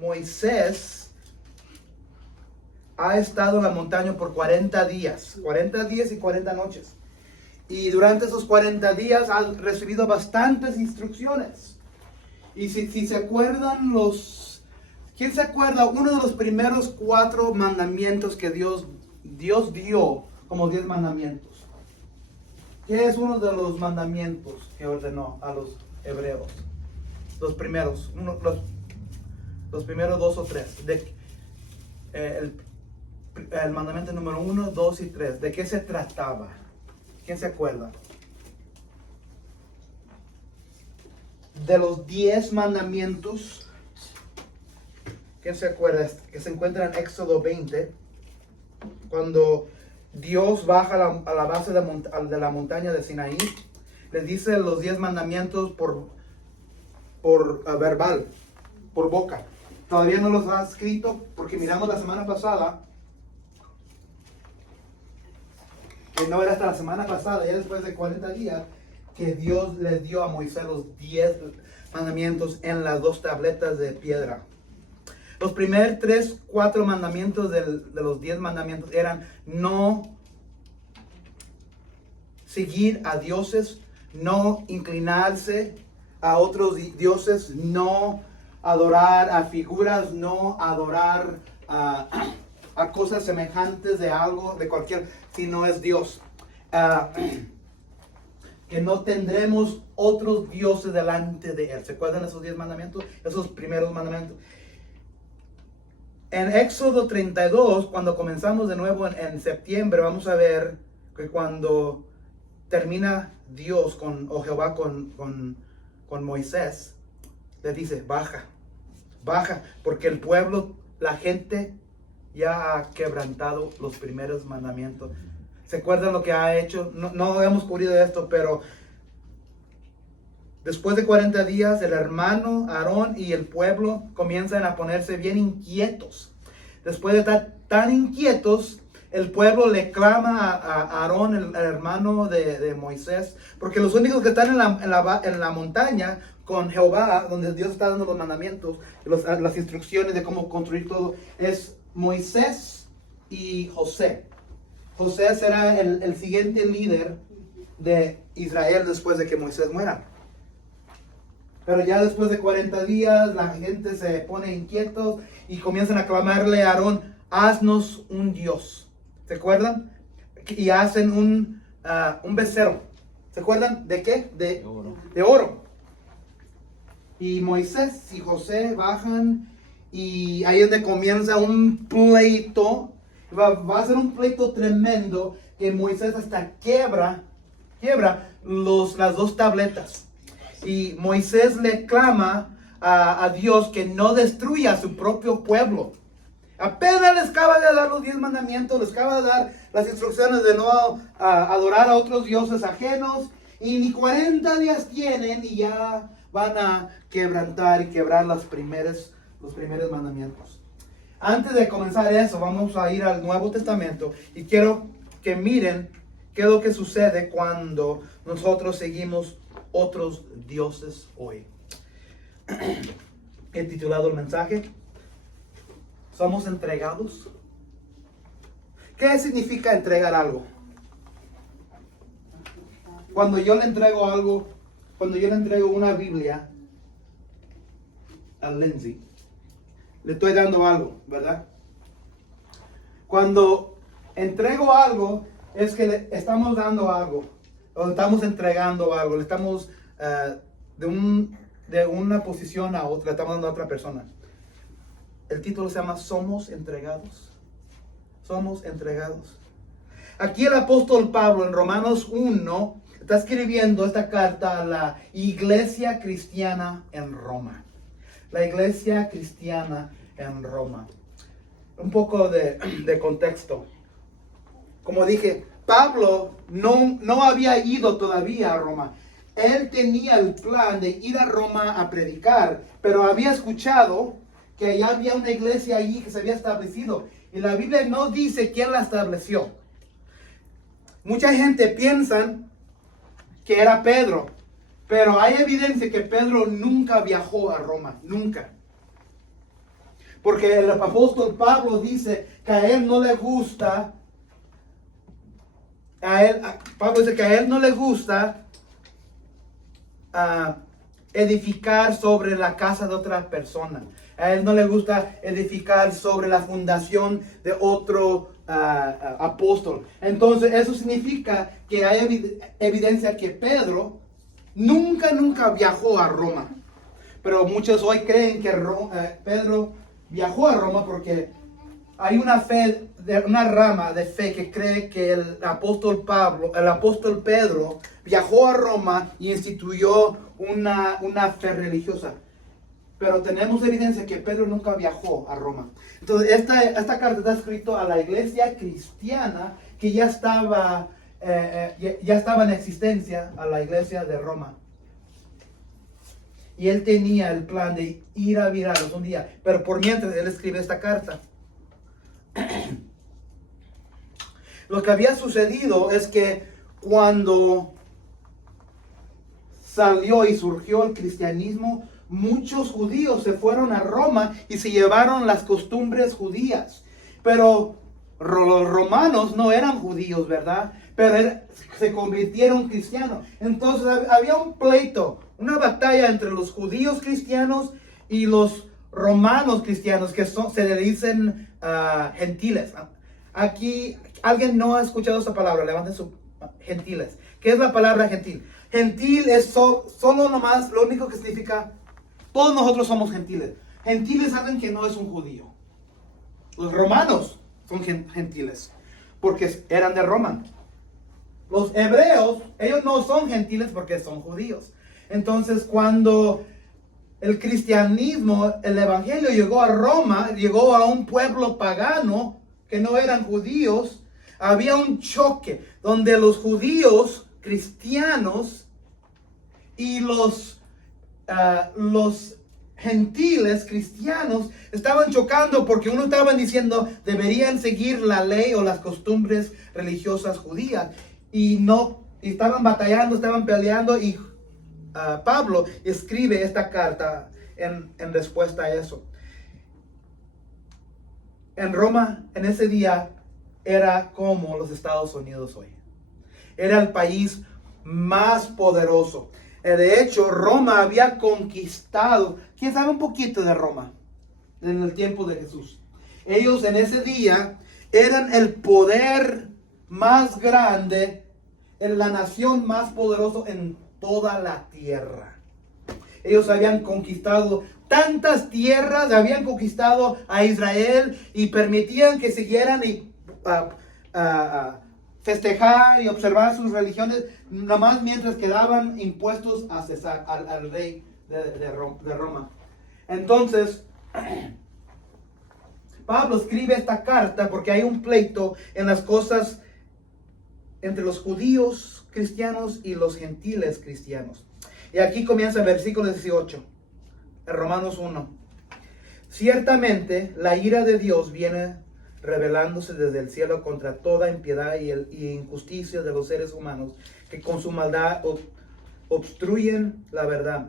Moisés ha estado en la montaña por 40 días y 40 noches. Y durante esos 40 días ha recibido bastantes instrucciones. Y si se acuerdan ¿quién se acuerda? Uno de los primeros 4 mandamientos que Dios dio como 10 mandamientos. ¿Qué es uno de los mandamientos que ordenó a los hebreos? Los primeros, los primeros 2 o 3. El mandamiento número 1, 2 y 3. ¿De qué se trataba? ¿Quién se acuerda? De los 10 mandamientos. ¿Quién se acuerda? Que se encuentra en Éxodo 20. Cuando Dios baja a la base de la montaña de Sinaí. Les dice los 10 mandamientos por verbal, por boca. Todavía no los ha escrito porque miramos la semana pasada. Que no era hasta la semana pasada, ya después de 40 días, que Dios les dio a Moisés los 10 mandamientos en las 2 tabletas de piedra. Los primeros 3, 4 mandamientos de los 10 mandamientos eran no seguir a dioses, no inclinarse a otros dioses, no adorar a figuras, no adorar a cosas semejantes de algo, de cualquier, si no es Dios. Que no tendremos otros dioses delante de Él. ¿Se acuerdan esos 10 mandamientos? Esos primeros mandamientos. En Éxodo 32, cuando comenzamos de nuevo en septiembre, vamos a ver que cuando termina Dios o Jehová con Moisés, le dice, baja, porque el pueblo, la gente ya ha quebrantado los primeros mandamientos. ¿Se acuerdan lo que ha hecho? No hemos cubrido esto, pero después de 40 días, el hermano Aarón y el pueblo comienzan a ponerse bien inquietos. Después de estar tan inquietos, el pueblo le clama a Aarón, el hermano de Moisés, porque los únicos que están en la montaña con Jehová, donde Dios está dando los mandamientos, las instrucciones de cómo construir todo, es Moisés y José. José será el siguiente líder de Israel después de que Moisés muera. Pero ya después de 40 días, la gente se pone inquietos y comienzan a clamarle a Aarón, haznos un Dios. ¿Se acuerdan? Y hacen un becerro. ¿Se acuerdan? ¿De qué? De oro. De oro. Y Moisés y José bajan y ahí es donde comienza un pleito. Va a ser un pleito tremendo que Moisés hasta quiebra las 2 tabletas. Y Moisés le clama a Dios que no destruya a su propio pueblo. Apenas les acaba de dar los 10 mandamientos, les acaba de dar las instrucciones de no adorar a otros dioses ajenos. Y ni 40 días tienen y ya van a quebrantar y quebrar los primeros mandamientos. Antes de comenzar eso, vamos a ir al Nuevo Testamento y quiero que miren qué es lo que sucede cuando nosotros seguimos otros dioses hoy. He titulado el mensaje, ¿somos entregados? ¿Qué significa entregar algo? Cuando yo le entrego algo, cuando yo le entrego una Biblia a Lindsay, le estoy dando algo, ¿verdad? Cuando entrego algo, es que le estamos dando algo, o estamos entregando algo, le estamos de una posición a otra, le estamos dando a otra persona. El título se llama Somos entregados. Somos entregados. Aquí el apóstol Pablo en Romanos 1 está escribiendo esta carta a la iglesia cristiana en Roma. La iglesia cristiana en Roma. Un poco de contexto. Como dije, Pablo no había ido todavía a Roma. Él tenía el plan de ir a Roma a predicar, pero había escuchado que ya había una iglesia allí que se había establecido. Y la Biblia no dice quién la estableció. Mucha gente piensa que era Pedro, pero hay evidencia que Pedro nunca viajó a Roma, nunca. Porque el apóstol Pablo dice que a él no le gusta, Pablo dice que a él no le gusta edificar sobre la casa de otra persona. A él no le gusta edificar sobre la fundación de otro apóstol. Entonces eso significa que hay evidencia que Pedro nunca viajó a Roma. Pero muchos hoy creen que Pedro viajó a Roma porque hay una rama de fe que cree que el apóstol Pedro viajó a Roma y instituyó una fe religiosa. Pero tenemos evidencia que Pedro nunca viajó a Roma. Entonces, esta carta está escrita a la iglesia cristiana que ya estaba en existencia, a la iglesia de Roma. Y él tenía el plan de ir a virarlos un día. Pero por mientras él escribe esta carta. Lo que había sucedido es que cuando salió y surgió el cristianismo, muchos judíos se fueron a Roma y se llevaron las costumbres judías. Pero los romanos no eran judíos, ¿verdad? Pero se convirtieron cristianos. Entonces había un pleito, una batalla entre los judíos cristianos y los romanos cristianos, que se le dicen gentiles. Aquí alguien no ha escuchado esa palabra, levanten sus gentiles. ¿Qué es la palabra gentil? Gentil es solo nomás, lo único que significa, todos nosotros somos gentiles. Gentiles es alguien que no es un judío. Los romanos son gentiles, porque eran de Roma. Los hebreos, ellos no son gentiles porque son judíos. Entonces, cuando el cristianismo, el evangelio llegó a Roma, llegó a un pueblo pagano que no eran judíos, había un choque donde los judíos cristianos y los gentiles cristianos estaban chocando porque uno estaban diciendo deberían seguir la ley o las costumbres religiosas judías y estaban batallando, estaban peleando y Pablo escribe esta carta en respuesta a eso. En Roma, en ese día, era como los Estados Unidos hoy. Era el país más poderoso. De hecho, Roma había conquistado. ¿Quién sabe un poquito de Roma? En el tiempo de Jesús. Ellos en ese día eran el poder más grande, la nación más poderosa en toda la tierra. Ellos habían conquistado tantas tierras, habían conquistado a Israel y permitían que siguieran y festejar y observar sus religiones, nada más mientras que daban impuestos a César, al rey de Roma. Entonces, Pablo escribe esta carta porque hay un pleito en las cosas entre los judíos cristianos y los gentiles cristianos. Y aquí comienza el versículo 18, en Romanos 1. Ciertamente la ira de Dios viene revelándose desde el cielo contra toda impiedad y injusticia de los seres humanos que con su maldad obstruyen la verdad.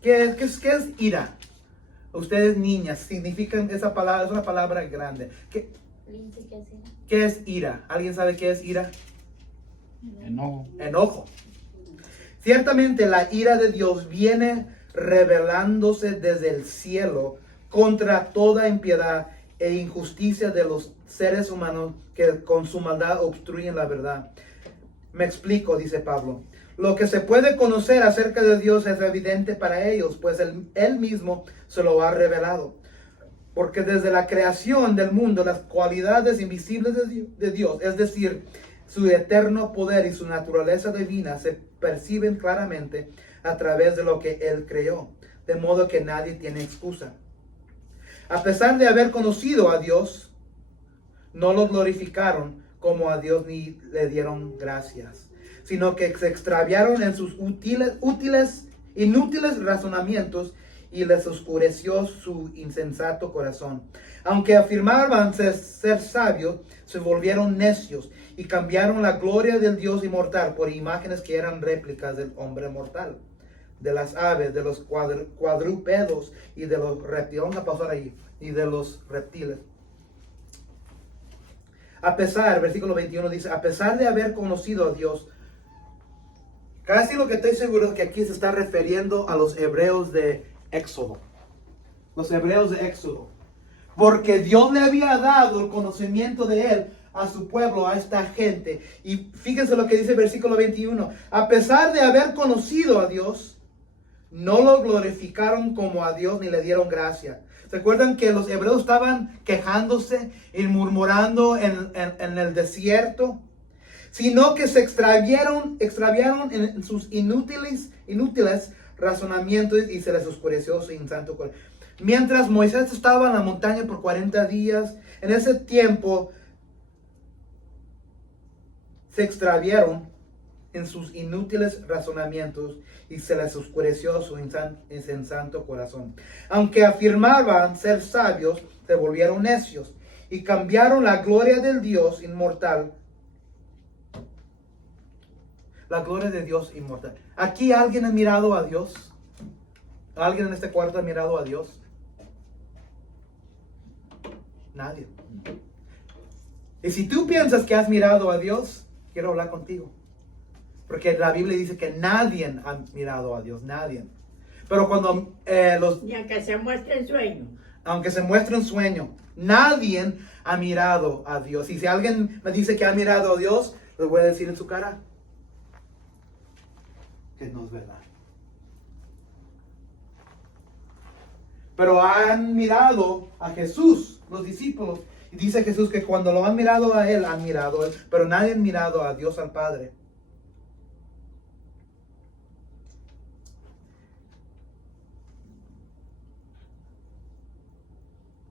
¿Qué es ira? Ustedes niñas, significan esa palabra, es una palabra grande. ¿Qué es ira? ¿Alguien sabe qué es ira? Enojo. Ciertamente la ira de Dios viene revelándose desde el cielo contra toda impiedad e injusticia de los seres humanos que con su maldad obstruyen la verdad. Me explico, dice Pablo. Lo que se puede conocer acerca de Dios es evidente para ellos, pues él mismo se lo ha revelado. Porque desde la creación del mundo, las cualidades invisibles de Dios, es decir, su eterno poder y su naturaleza divina, se perciben claramente a través de lo que Él creó, de modo que nadie tiene excusa. A pesar de haber conocido a Dios, no lo glorificaron como a Dios ni le dieron gracias, sino que se extraviaron en sus inútiles razonamientos y les oscureció su insensato corazón. Aunque afirmaban ser sabios, se volvieron necios y cambiaron la gloria del Dios inmortal por imágenes que eran réplicas del hombre mortal. de las aves, de los cuadrúpedos y de los reptiles. Vamos a pasar ahí. Y de los reptiles. A pesar, versículo 21 dice, a pesar de haber conocido a Dios, casi lo que estoy seguro es que aquí se está refiriendo a los hebreos de Éxodo. Los hebreos de Éxodo. Porque Dios le había dado el conocimiento de él a su pueblo, a esta gente. Y fíjense lo que dice el versículo 21. A pesar de haber conocido a Dios, no lo glorificaron como a Dios ni le dieron gracia. ¿Se acuerdan que los hebreos estaban quejándose y murmurando en el desierto? Sino que se extraviaron en sus inútiles razonamientos y se les oscureció su insanto corazón. Mientras Moisés estaba en la montaña por 40 días, en ese tiempo se extraviaron en sus inútiles razonamientos y se les oscureció su insensato corazón. Aunque afirmaban ser sabios, se volvieron necios y cambiaron la gloria del Dios inmortal. La gloria de Dios inmortal. ¿Aquí alguien ha mirado a Dios? ¿Alguien en este cuarto ha mirado a Dios? Nadie. Y si tú piensas que has mirado a Dios, quiero hablar contigo. Porque la Biblia dice que nadie ha mirado a Dios, nadie. Pero cuando Y aunque se muestre en sueño. Aunque se muestre en sueño, nadie ha mirado a Dios. Y si alguien me dice que ha mirado a Dios, les voy a decir en su cara que no es verdad. Pero han mirado a Jesús, los discípulos. Y dice Jesús que cuando lo han mirado a Él, han mirado a Él. Pero nadie ha mirado a Dios al Padre.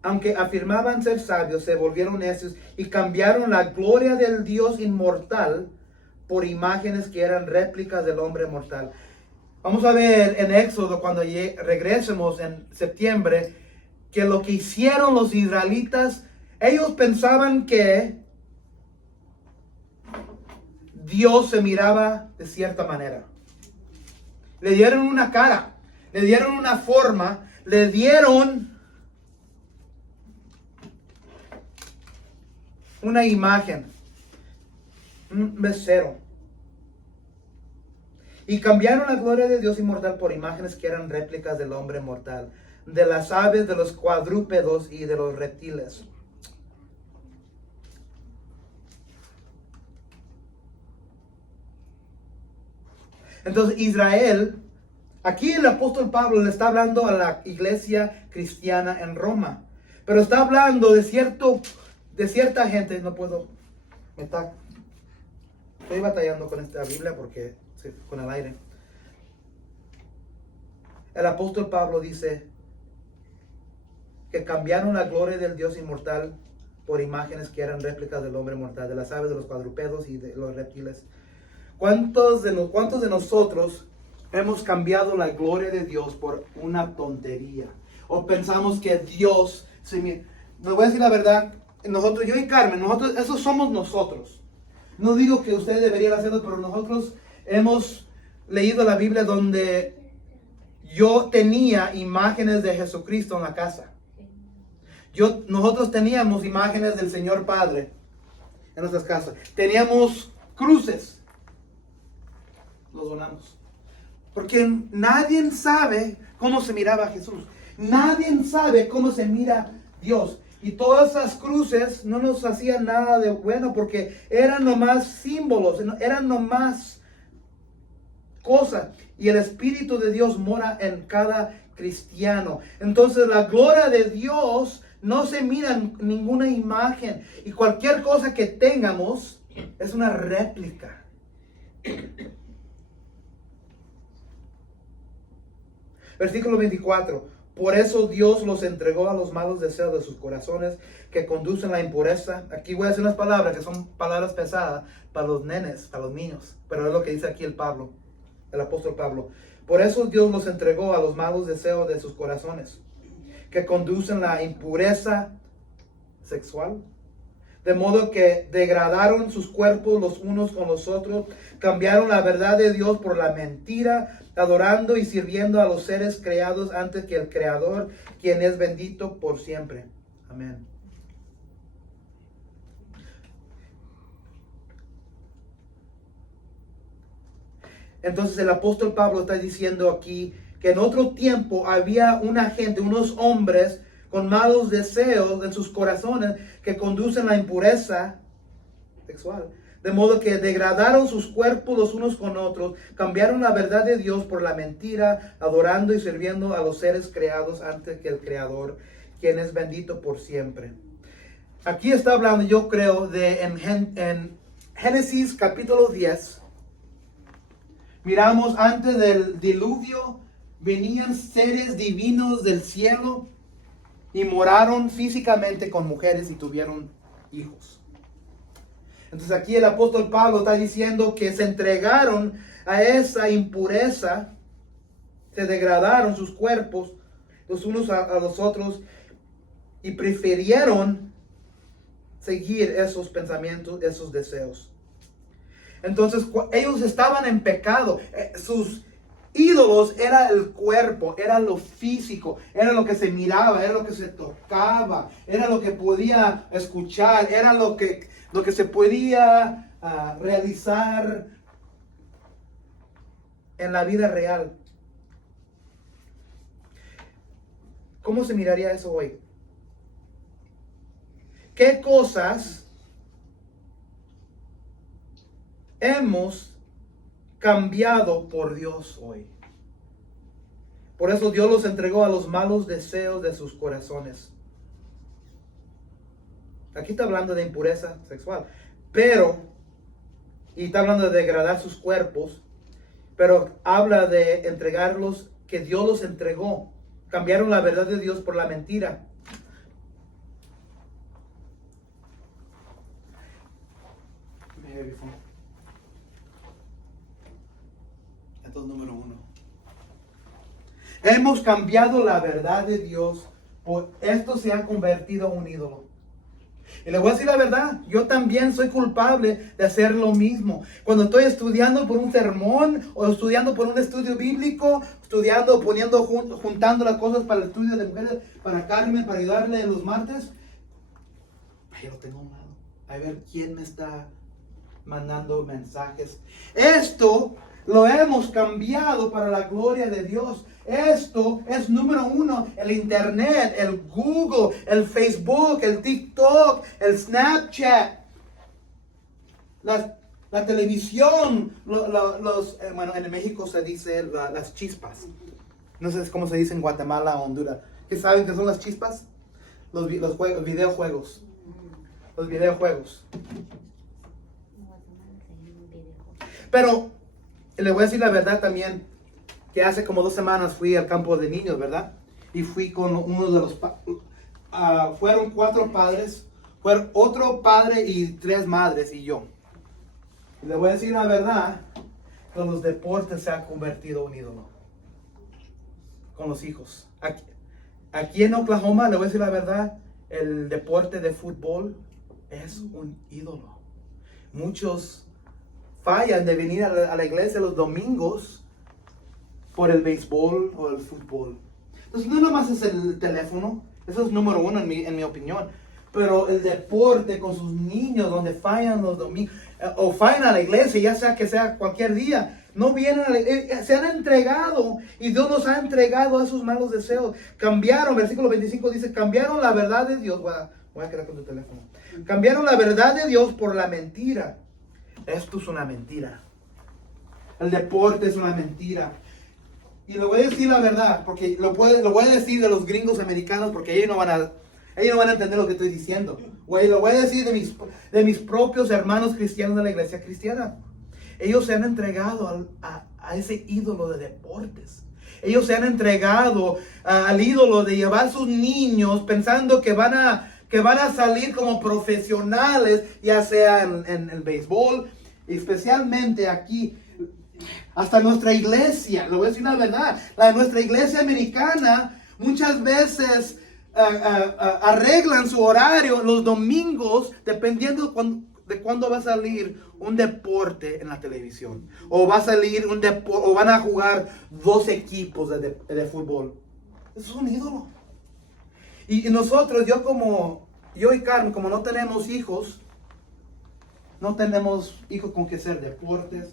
Aunque afirmaban ser sabios, se volvieron necios y cambiaron la gloria del Dios inmortal por imágenes que eran réplicas del hombre mortal. Vamos a ver en Éxodo, cuando regresemos en septiembre, que lo que hicieron los israelitas, ellos pensaban que Dios se miraba de cierta manera. Le dieron una cara, le dieron una forma, le dieron una imagen, un becerro. Y cambiaron la gloria de Dios inmortal por imágenes que eran réplicas del hombre mortal, de las aves, de los cuadrúpedos y de los reptiles. Entonces Israel, aquí el apóstol Pablo le está hablando a la iglesia cristiana en Roma, pero está hablando de cierta gente. No puedo, estoy batallando con esta Biblia porque con el aire. El apóstol Pablo dice que cambiaron la gloria del Dios inmortal por imágenes que eran réplicas del hombre mortal, de las aves, de los cuadrúpedos y de los reptiles. ¿Cuántos de nosotros hemos cambiado la gloria de Dios por una tontería? O pensamos que Dios, me voy a decir la verdad, nosotros, yo y Carmen, esos somos nosotros. No digo que ustedes deberían hacerlo, pero nosotros hemos leído la Biblia donde yo tenía imágenes de Jesucristo en la casa. Nosotros teníamos imágenes del Señor Padre en nuestras casas. Teníamos cruces. Los donamos. Porque nadie sabe cómo se miraba Jesús. Nadie sabe cómo se mira Dios. Y todas esas cruces no nos hacían nada de bueno porque eran nomás símbolos, eran nomás cosas. Y el Espíritu de Dios mora en cada cristiano. Entonces la gloria de Dios no se mira en ninguna imagen. Y cualquier cosa que tengamos es una réplica. Versículo 24. Por eso Dios los entregó a los malos deseos de sus corazones que conducen a la impureza. Aquí voy a decir unas palabras que son palabras pesadas para los nenes, para los niños. Pero es lo que dice aquí el apóstol Pablo. Por eso Dios los entregó a los malos deseos de sus corazones que conducen a la impureza sexual. de modo que degradaron sus cuerpos los unos con los otros, cambiaron la verdad de Dios por la mentira, adorando y sirviendo a los seres creados antes que el Creador, quien es bendito por siempre. Amén. Entonces el apóstol Pablo está diciendo aquí que en otro tiempo había una gente, unos hombres con malos deseos en sus corazones que conducen a la impureza sexual. De modo que degradaron sus cuerpos los unos con otros, cambiaron la verdad de Dios por la mentira, adorando y sirviendo a los seres creados antes que el Creador, quien es bendito por siempre. Aquí está hablando, yo creo, en Génesis capítulo 10. Miramos antes del diluvio, venían seres divinos del cielo y moraron físicamente con mujeres y tuvieron hijos. Entonces aquí el apóstol Pablo está diciendo que se entregaron a esa impureza, se degradaron sus cuerpos los unos a los otros y prefirieron seguir esos pensamientos, esos deseos. Entonces ellos estaban en pecado. Sus ídolos era el cuerpo, era lo físico, era lo que se miraba, era lo que se tocaba, era lo que podía escuchar, era lo que se podía realizar en la vida real. ¿Cómo se miraría eso hoy? ¿Qué cosas hemos cambiado por Dios hoy? Por eso Dios los entregó a los malos deseos de sus corazones. Aquí está hablando de impureza sexual, y está hablando de degradar sus cuerpos, pero habla de entregarlos, que Dios los entregó. Cambiaron la verdad de Dios por la mentira. Esto es número 1. Hemos cambiado la verdad de Dios, por esto se ha convertido en un ídolo. Y le voy a decir la verdad, yo también soy culpable de hacer lo mismo. Cuando estoy estudiando por un sermón o estudiando por un estudio bíblico, estudiando, juntando las cosas para el estudio de mujeres, para Carmen, para ayudarle en los martes, ahí lo tengo a un lado. A ver quién me está mandando mensajes. Esto lo hemos cambiado para la gloria de Dios. Esto es número 1, el internet, el Google, el Facebook, el TikTok, el Snapchat, la televisión, bueno, en México se dice las chispas. No sé cómo se dice en Guatemala o Honduras. ¿Qué saben que son las chispas? Los videojuegos. Los videojuegos. Pero le voy a decir la verdad también, que hace como 2 semanas fui al campo de niños, ¿verdad? Y fui con uno de los fueron 4 padres, fueron otro padre y 3 madres y yo. Y le voy a decir la verdad, con los deportes se ha convertido en un ídolo. Con los hijos. Aquí en Oklahoma, le voy a decir la verdad, el deporte de fútbol es un ídolo. Muchos fallan de venir a la iglesia los domingos por el béisbol o el fútbol. Entonces no nomás es el teléfono, eso es número 1 en mi opinión, pero el deporte con sus niños donde fallan los domingos, o fallan a la iglesia, ya sea que sea cualquier día, no vienen se han entregado y Dios los ha entregado a esos malos deseos. Cambiaron, versículo 25 dice, cambiaron la verdad de Dios. Voy a quedar con tu teléfono. Cambiaron la verdad de Dios por la mentira. Esto es una mentira. El deporte es una mentira. Y le voy a decir la verdad, porque lo voy a decir de los gringos americanos, porque ellos no van a entender lo que estoy diciendo. Lo voy a decir de mis propios hermanos cristianos de la iglesia cristiana. Ellos se han entregado a ese ídolo de deportes. Ellos se han entregado al ídolo de llevar sus niños pensando que van a salir como profesionales, ya sea en el béisbol, especialmente aquí. Hasta nuestra iglesia, le voy a decir la verdad, nuestra iglesia americana muchas veces arreglan su horario los domingos dependiendo de cuándo va a salir un deporte en la televisión. O va a salir o van a jugar dos equipos de fútbol. Es un ídolo. Y nosotros, yo y Carmen, como no tenemos hijos con que hacer deportes.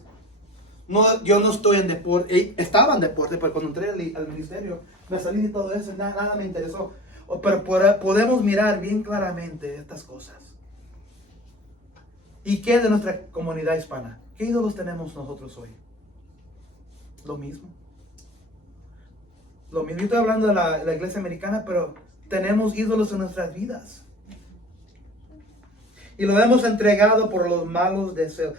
No, yo no estoy en deporte. Estaba en deporte, pero cuando entré al ministerio, me salí de todo eso, nada me interesó. Pero podemos mirar bien claramente estas cosas. ¿Y qué de nuestra comunidad hispana? ¿Qué ídolos tenemos nosotros hoy? Lo mismo. Yo estoy hablando de la iglesia americana, pero tenemos ídolos en nuestras vidas. Y lo hemos entregado por los malos deseos.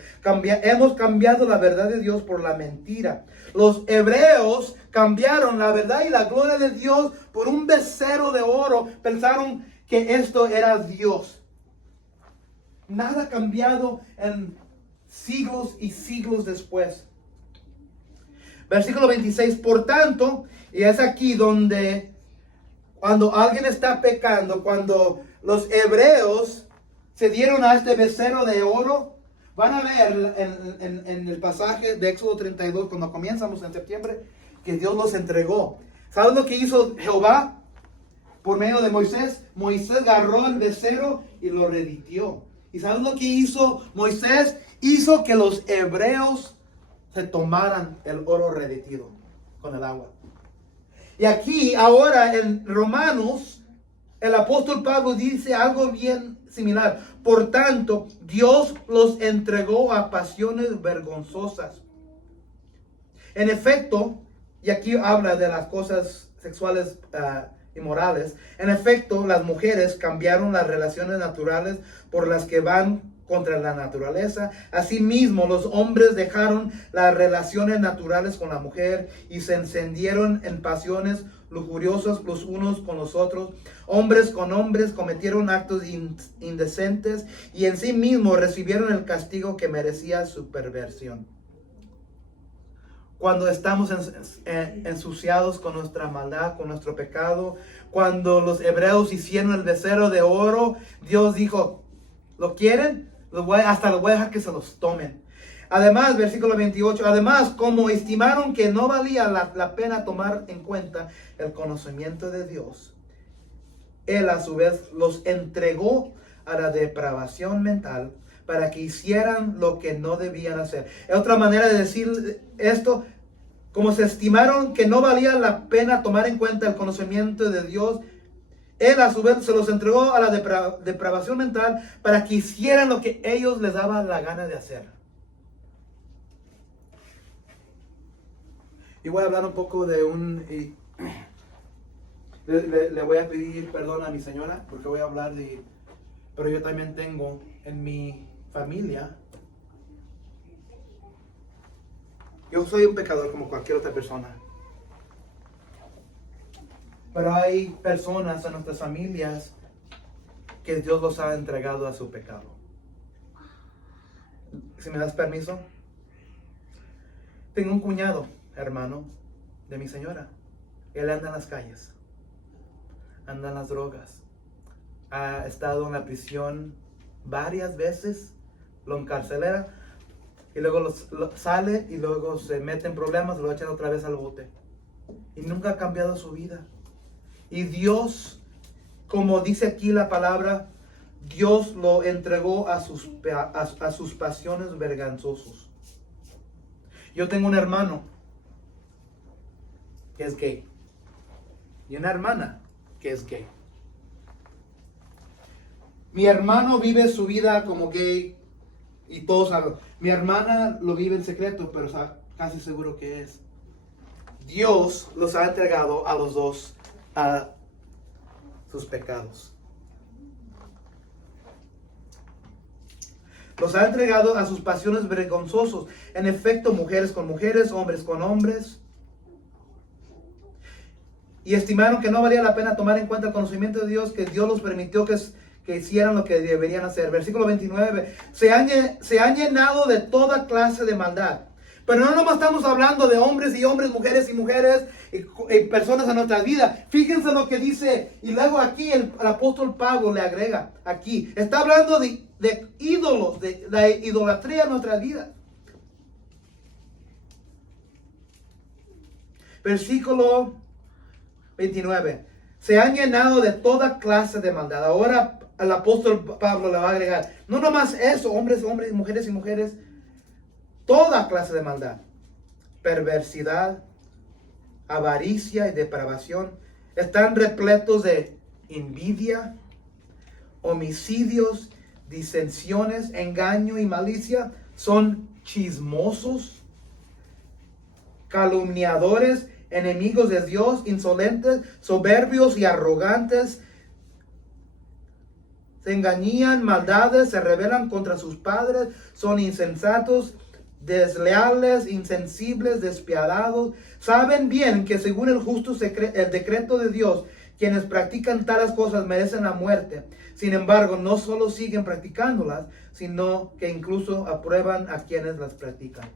Hemos cambiado la verdad de Dios por la mentira. Los hebreos cambiaron la verdad y la gloria de Dios por un becerro de oro. Pensaron que esto era Dios. Nada ha cambiado en siglos y siglos después. Versículo 26. Por tanto, y es aquí donde cuando alguien está pecando, cuando los hebreos se dieron a este becerro de oro, van a ver en el pasaje de Éxodo 32, cuando comenzamos en septiembre, que Dios los entregó. ¿Saben lo que hizo Jehová por medio de Moisés? Moisés agarró el becerro y lo reditió. ¿Y saben lo que hizo Moisés? Hizo que los hebreos se tomaran el oro reditido con el agua. Y aquí, ahora en Romanos, el apóstol Pablo dice algo bien similar. Por tanto, Dios los entregó a pasiones vergonzosas. En efecto, y aquí habla de las cosas sexuales inmorales. En efecto, las mujeres cambiaron las relaciones naturales por las que van contra la naturaleza. Asimismo, los hombres dejaron las relaciones naturales con la mujer y se encendieron en pasiones lujuriosas los unos con los otros. Hombres con hombres cometieron actos indecentes y en sí mismos recibieron el castigo que merecía su perversión. Cuando estamos ensuciados con nuestra maldad, con nuestro pecado, cuando los hebreos hicieron el becerro de oro, Dios dijo, ¿lo quieren? Hasta los voy a dejar que se los tomen. Además, versículo 28, además, como estimaron que no valía la pena tomar en cuenta el conocimiento de Dios, Él a su vez los entregó a la depravación mental para que hicieran lo que no debían hacer. Es otra manera de decir esto, como se estimaron que no valía la pena tomar en cuenta el conocimiento de Dios, Él a su vez se los entregó a la depravación mental para que hicieran lo que ellos les daba la gana de hacer. Y voy a hablar un poco de le voy a pedir perdón a mi señora porque voy a hablar pero yo también tengo en mi familia. Yo soy un pecador como cualquier otra persona. Pero hay personas en nuestras familias que Dios los ha entregado a su pecado. Si me das permiso. Tengo un cuñado, hermano, de mi señora. Él anda en las calles. Anda en las drogas. Ha estado en la prisión varias veces. Lo encarcelaron. Y luego sale y luego se mete en problemas. Lo echan otra vez al bote. Y nunca ha cambiado su vida. Y Dios, como dice aquí la palabra, Dios lo entregó a sus pasiones vergonzosas. Yo tengo un hermano que es gay. Y una hermana que es gay. Mi hermano vive su vida como gay y todos saben. Mi hermana lo vive en secreto, pero casi seguro que es. Dios los ha entregado a los dos a sus pecados. Los ha entregado a sus pasiones vergonzosas. En efecto, mujeres con mujeres, hombres con hombres. Y estimaron que no valía la pena tomar en cuenta el conocimiento de Dios, que Dios los permitió que hicieran lo que deberían hacer. Versículo 29. Se han llenado de toda clase de maldad. Pero no nomás estamos hablando de hombres y hombres, mujeres y mujeres, y personas en nuestras vidas. Fíjense lo que dice, y luego aquí el apóstol Pablo le agrega, aquí, está hablando de ídolos, de la idolatría en nuestras vidas. Versículo 29. Se han llenado de toda clase de maldad. Ahora el apóstol Pablo le va a agregar, no nomás eso, hombres, hombres, mujeres y mujeres, toda clase de maldad, perversidad, avaricia y depravación. Están repletos de envidia, homicidios, disensiones, engaño y malicia. Son chismosos, calumniadores, enemigos de Dios, insolentes, soberbios y arrogantes. Se engañan, maldades, se rebelan contra sus padres, son insensatos, desleales, insensibles, despiadados. Saben bien que según el justo el decreto de Dios, quienes practican tales cosas merecen la muerte. Sin embargo, no solo siguen practicándolas, sino que incluso aprueban a quienes las practican.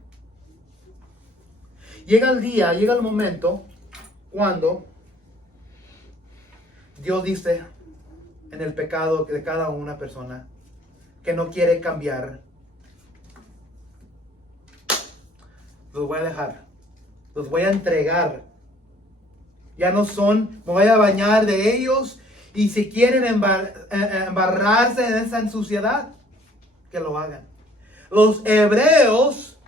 Llega el momento cuando Dios dice en el pecado de cada una persona que no quiere cambiar, los voy a dejar, los voy a entregar. Ya no son, me voy a bañar de ellos, y si quieren embarrarse en esa suciedad, que lo hagan. Los hebreos,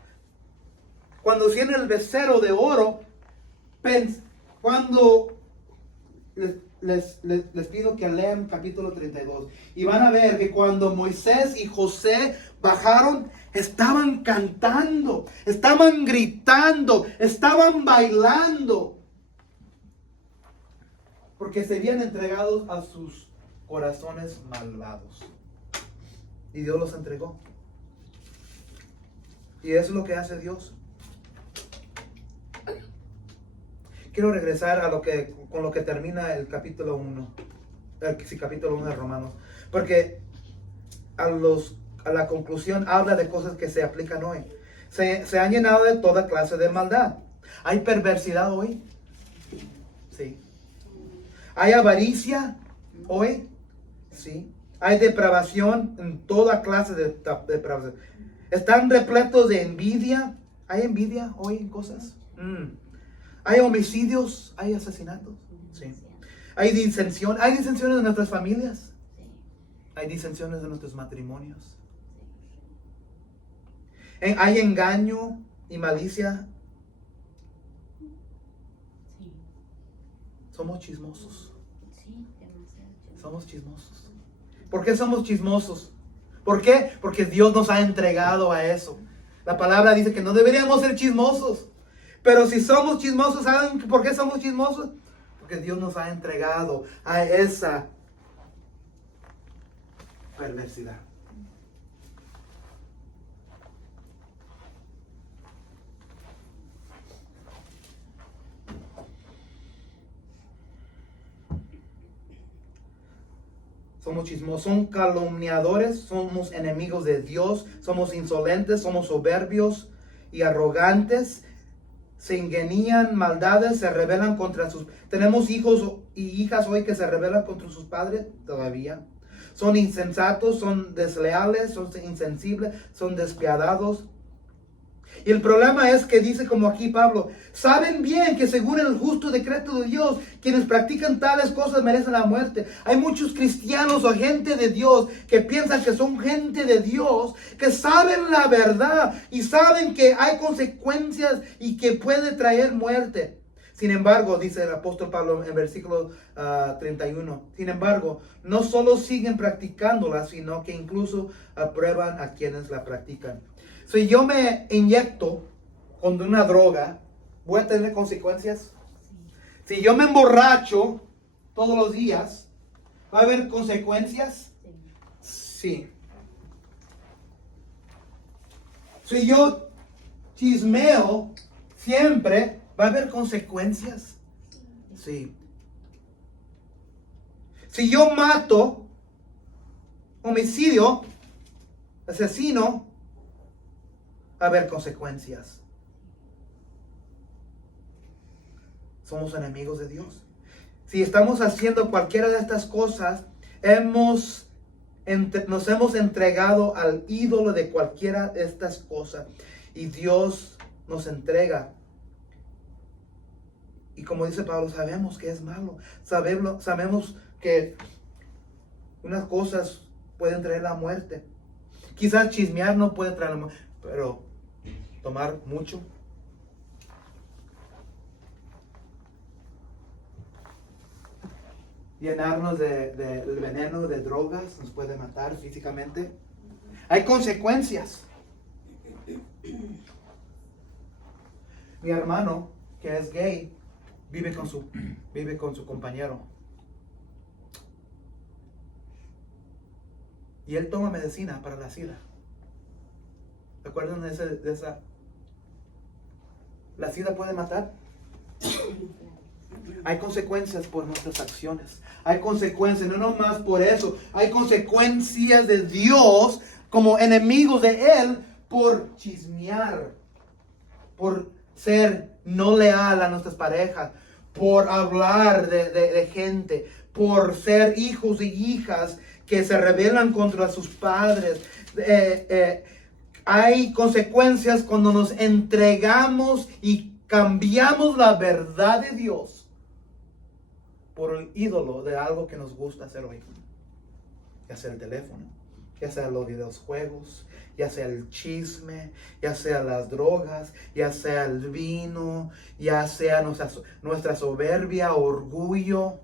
cuando hicieron el becerro de oro, cuando les pido que lean capítulo 32, y van a ver que cuando Moisés y José bajaron, estaban cantando, estaban gritando, estaban bailando, porque se habían entregado a sus corazones malvados. Y Dios los entregó. Y eso es lo que hace Dios. Quiero regresar con lo que termina el capítulo 1. Capítulo 1 de Romanos. Porque a la conclusión habla de cosas que se aplican hoy. Se han llenado de toda clase de maldad. ¿Hay perversidad hoy? Sí. ¿Hay avaricia hoy? Sí. ¿Hay depravación en toda clase de depravación? ¿Están repletos de envidia? ¿Hay envidia hoy en cosas? ¿Hay homicidios? ¿Hay asesinatos? Sí. ¿Hay disensión? ¿Hay disensiones en nuestras familias? ¿Hay disensiones en nuestros matrimonios? ¿Hay engaño y malicia? Somos chismosos. Somos chismosos. ¿Por qué somos chismosos? ¿Por qué? Porque Dios nos ha entregado a eso. La palabra dice que no deberíamos ser chismosos. Pero si somos chismosos, ¿saben por qué somos chismosos? Porque Dios nos ha entregado a esa perversidad. Somos chismosos, son calumniadores, somos enemigos de Dios, somos insolentes, somos soberbios y arrogantes. Se engañan, maldades, se rebelan contra sus... Tenemos hijos y hijas hoy que se rebelan contra sus padres todavía. Son insensatos, son desleales, son insensibles, son despiadados. Y el problema es que dice como aquí Pablo, saben bien que según el justo decreto de Dios, quienes practican tales cosas merecen la muerte. Hay muchos cristianos o gente de Dios que piensan que son gente de Dios, que saben la verdad y saben que hay consecuencias y que puede traer muerte. Sin embargo, dice el apóstol Pablo en versículo 31, sin embargo, no solo siguen practicándola, sino que incluso aprueban a quienes la practican. Si yo me inyecto con una droga, ¿voy a tener consecuencias? Si yo me emborracho todos los días, ¿va a haber consecuencias? Sí. Si yo chismeo siempre, ¿va a haber consecuencias? Sí. Si yo mato, homicidio, asesino, va a haber consecuencias. somos enemigos de Dios. Si estamos haciendo cualquiera de estas cosas, nos hemos entregado al ídolo de cualquiera de estas cosas. Y Dios nos entrega. Y como dice Pablo, sabemos que es malo. Sabemos que unas cosas pueden traer la muerte. Quizás chismear no puede traer la muerte, pero tomar mucho. Llenarnos del veneno, de drogas, nos puede matar físicamente. Hay consecuencias. Mi hermano, que es gay, vive con su compañero. Y él toma medicina para la SIDA. ¿Se acuerdan de esa? ¿La SIDA puede matar? Hay consecuencias por nuestras acciones. Hay consecuencias, no nomás por eso. Hay consecuencias de Dios como enemigos de Él por chismear, por ser no leal a nuestras parejas, por hablar de gente, por ser hijos y hijas que se rebelan contra sus padres. Hay consecuencias cuando nos entregamos y cambiamos la verdad de Dios por el ídolo de algo que nos gusta hacer hoy. Ya sea el teléfono, ya sea los videojuegos, ya sea el chisme, ya sea las drogas, ya sea el vino, ya sea nuestra soberbia, orgullo.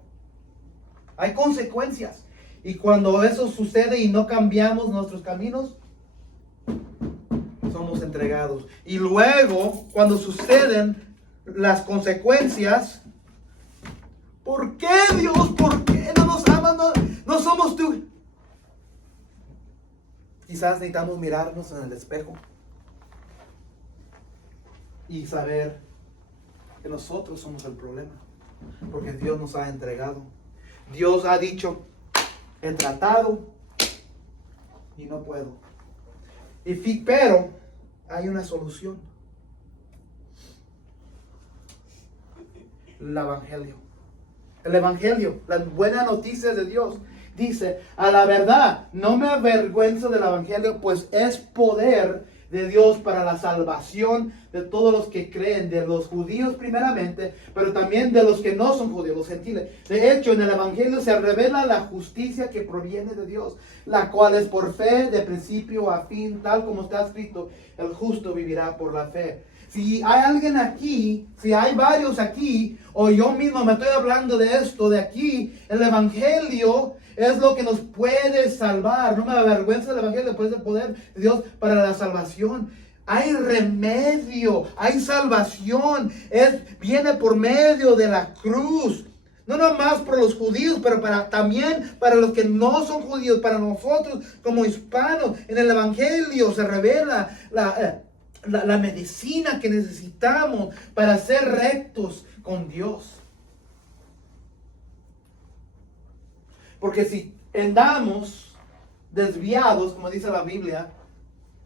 Hay consecuencias. Y cuando eso sucede y no cambiamos nuestros caminos, somos entregados. Y luego, cuando suceden las consecuencias, ¿por qué Dios? ¿Por qué no nos amas? No somos tú. Quizás necesitamos mirarnos en el espejo y saber que nosotros somos el problema, porque Dios nos ha entregado. Dios ha dicho, he tratado y no puedo. Pero hay una solución. El Evangelio. El Evangelio, las buenas noticias de Dios. Dice, a la verdad, no me avergüenzo del Evangelio, pues es poder de Dios para la salvación de todos los que creen, de los judíos primeramente, pero también de los que no son judíos, los gentiles. De hecho, en el Evangelio se revela la justicia que proviene de Dios, la cual es por fe de principio a fin, tal como está escrito, el justo vivirá por la fe. Si hay alguien aquí, si hay varios aquí, o yo mismo me estoy hablando de esto de aquí, el Evangelio es lo que nos puede salvar. No me avergüenza del Evangelio, pues es el poder de Dios para la salvación. Hay remedio, hay salvación. Viene por medio de la cruz. No nomás por los judíos, pero también para los que no son judíos, para nosotros como hispanos. En el Evangelio se revela la medicina que necesitamos para ser rectos con Dios. Porque si andamos desviados, como dice la Biblia,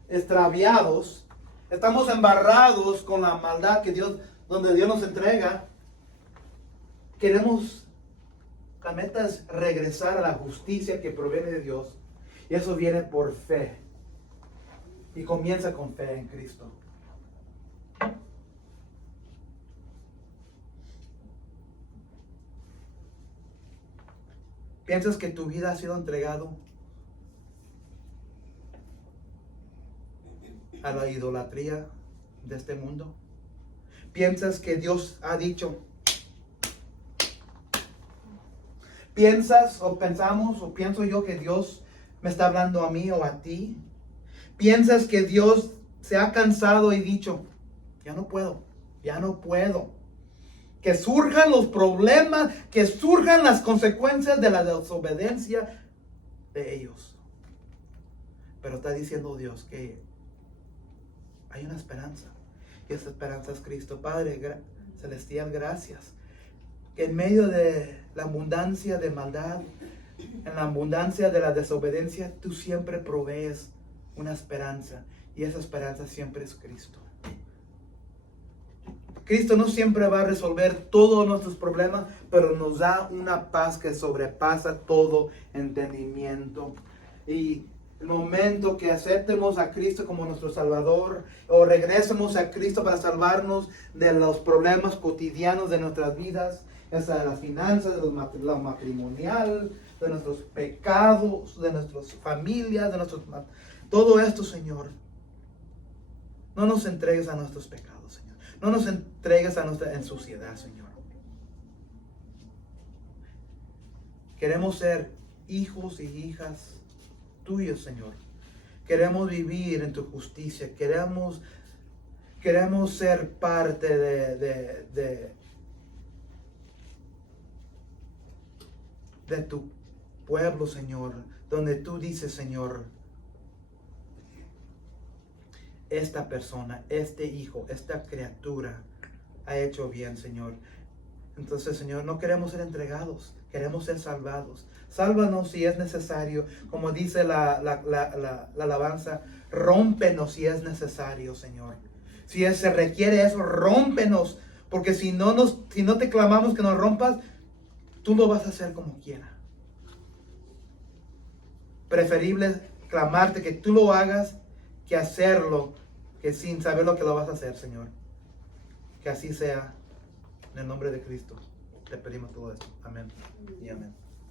extraviados, estamos embarrados con la maldad donde Dios nos entrega, la meta es regresar a la justicia que proviene de Dios. Y eso viene por fe. Y comienza con fe en Cristo. ¿Piensas que tu vida ha sido entregado a la idolatría de este mundo? ¿Piensas que Dios ha dicho? ¿Piensas o pensamos o pienso yo que Dios me está hablando a mí o a ti? ¿Piensas que Dios se ha cansado y dicho, ya no puedo? Que surjan los problemas, que surjan las consecuencias de la desobediencia de ellos. Pero está diciendo Dios que hay una esperanza. Y esa esperanza es Cristo. Padre celestial, gracias. Que en medio de la abundancia de maldad, en la abundancia de la desobediencia, tú siempre provees una esperanza. Y esa esperanza siempre es Cristo. Cristo no siempre va a resolver todos nuestros problemas, pero nos da una paz que sobrepasa todo entendimiento. Y el momento que aceptemos a Cristo como nuestro Salvador o regresemos a Cristo para salvarnos de los problemas cotidianos de nuestras vidas, hasta de las finanzas, de lo matrimonial, de nuestros pecados, de nuestras familias, todo esto, Señor, no nos entregues a nuestros pecados, Señor. No nos entregues a nuestra ensuciedad, Señor. Queremos ser hijos y hijas tuyos, Señor. Queremos vivir en tu justicia. Queremos ser parte de tu pueblo, Señor, donde tú dices, Señor, esta persona, este hijo, esta criatura ha hecho bien, Señor. Entonces, Señor, no queremos ser entregados, queremos ser salvados. Sálvanos si es necesario, como dice la alabanza, rómpenos si es necesario, Señor. Si se requiere eso, rómpenos, porque si no te clamamos que nos rompas, tú lo vas a hacer como quiera. Preferible clamarte que tú lo hagas que hacerlo, que sin saber lo que lo vas a hacer, Señor. Que así sea. En el nombre de Cristo te pedimos todo esto. Amén y amén.